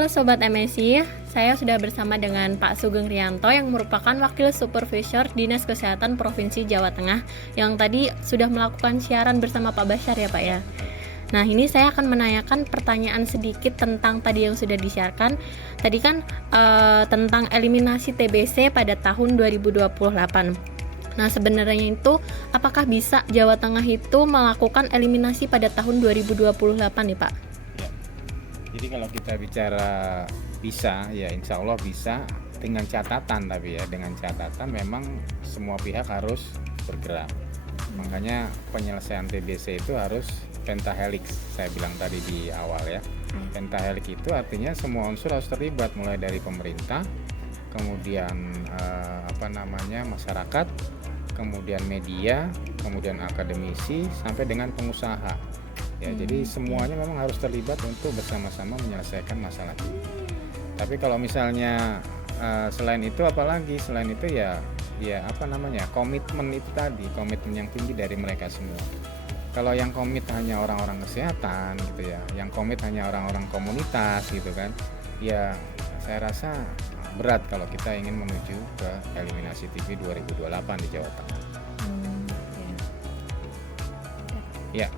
Halo Sobat MSI, saya sudah bersama dengan Pak Sugeng Rianto yang merupakan Wakil Supervisor Dinas Kesehatan Provinsi Jawa Tengah yang tadi sudah melakukan siaran bersama Pak Basyar ya Pak ya. Nah ini saya akan menanyakan pertanyaan sedikit tentang tadi yang sudah disiarkan. Tadi kan tentang eliminasi TBC pada tahun 2028. Nah sebenarnya itu apakah bisa Jawa Tengah itu melakukan eliminasi pada tahun 2028 nih Pak? Ya. Jadi kalau kita bicara bisa, ya insya Allah bisa dengan catatan, tapi ya dengan catatan memang semua pihak harus bergerak. Makanya penyelesaian TBC itu harus pentahelix, saya bilang tadi di awal ya. Pentahelix itu artinya semua unsur harus terlibat, mulai dari pemerintah, kemudian masyarakat, kemudian media, kemudian akademisi, sampai dengan pengusaha. Ya, jadi semuanya memang harus terlibat untuk bersama-sama menyelesaikan masalah ini. Tapi kalau misalnya selain itu apalagi selain itu komitmen itu tadi, komitmen yang tinggi dari mereka semua. Kalau yang komit hanya orang-orang kesehatan gitu ya, yang komit hanya orang-orang komunitas gitu kan, ya saya rasa berat kalau kita ingin menuju ke eliminasi TB 2028 di Jawa Tengah. Ya.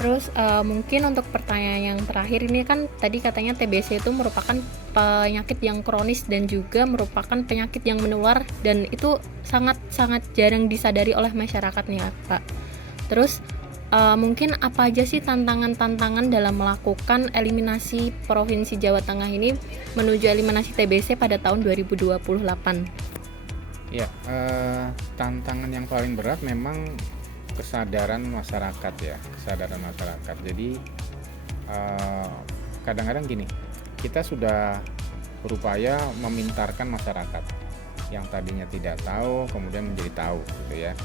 Terus mungkin untuk pertanyaan yang terakhir ini kan tadi katanya TBC itu merupakan penyakit yang kronis dan juga merupakan penyakit yang menular dan itu sangat jarang disadari oleh masyarakat nih Pak. Terus mungkin apa aja sih tantangan-tantangan dalam melakukan eliminasi Provinsi Jawa Tengah ini menuju eliminasi TBC pada tahun 2028? Ya, tantangan yang paling berat memang kesadaran masyarakat ya, kesadaran masyarakat. Jadi kadang-kadang gini, kita sudah berupaya memintarkan masyarakat yang tadinya tidak tahu kemudian menjadi tahu gitu ya.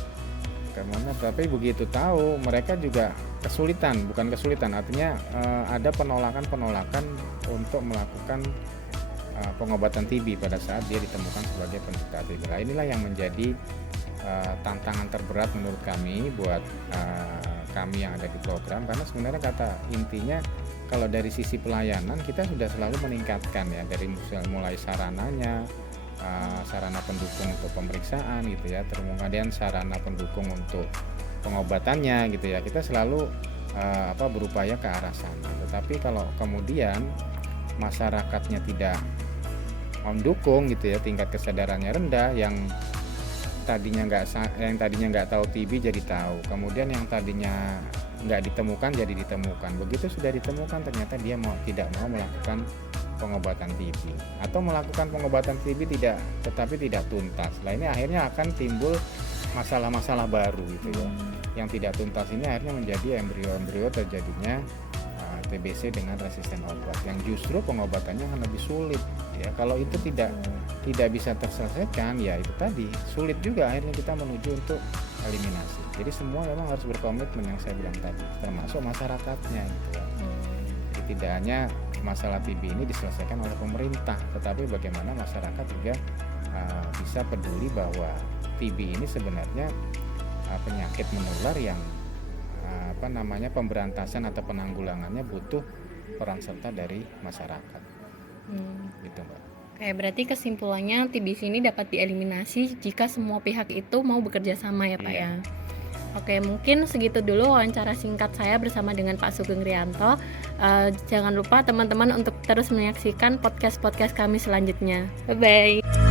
Tapi begitu tahu mereka juga bukan kesulitan, artinya ada penolakan untuk melakukan pengobatan TB pada saat dia ditemukan sebagai penderita TB. Nah, inilah yang menjadi tantangan terberat menurut kami buat kami yang ada di program, karena sebenarnya kata intinya kalau dari sisi pelayanan kita sudah selalu meningkatkan ya, dari mulai sarananya, sarana pendukung untuk pemeriksaan gitu ya, kemudian sarana pendukung untuk pengobatannya gitu ya, kita selalu berupaya ke arah sana. Tetapi kalau kemudian masyarakatnya tidak mendukung gitu ya, tingkat kesadarannya rendah, yang tadinya nggak tahu TB jadi tahu, kemudian yang tadinya nggak ditemukan jadi ditemukan, begitu sudah ditemukan ternyata dia tidak mau melakukan pengobatan TB atau melakukan pengobatan TB tetapi tidak tuntas. Nah ini akhirnya akan timbul masalah-masalah baru gitu ya, yang tidak tuntas ini akhirnya menjadi embrio-embrio terjadinya TBC dengan resisten obat, yang justru pengobatannya akan lebih sulit ya. Kalau itu tidak bisa terselesaikan, ya itu tadi sulit juga akhirnya kita menuju untuk eliminasi. Jadi semua memang harus berkomitmen yang saya bilang tadi, termasuk masyarakatnya gitu ya. Jadi tidak hanya masalah TB ini diselesaikan oleh pemerintah, tetapi bagaimana masyarakat juga bisa peduli bahwa TB ini sebenarnya penyakit menular yang pemberantasan atau penanggulangannya butuh peran serta dari masyarakat. Gitu Mbak. Oke, berarti kesimpulannya TBC ini dapat dieliminasi jika semua pihak itu mau bekerja sama ya Pak ya. Oke, mungkin segitu dulu wawancara singkat saya bersama dengan Pak Sugeng Rianto. Jangan lupa teman-teman untuk terus menyaksikan podcast kami selanjutnya. Bye-bye.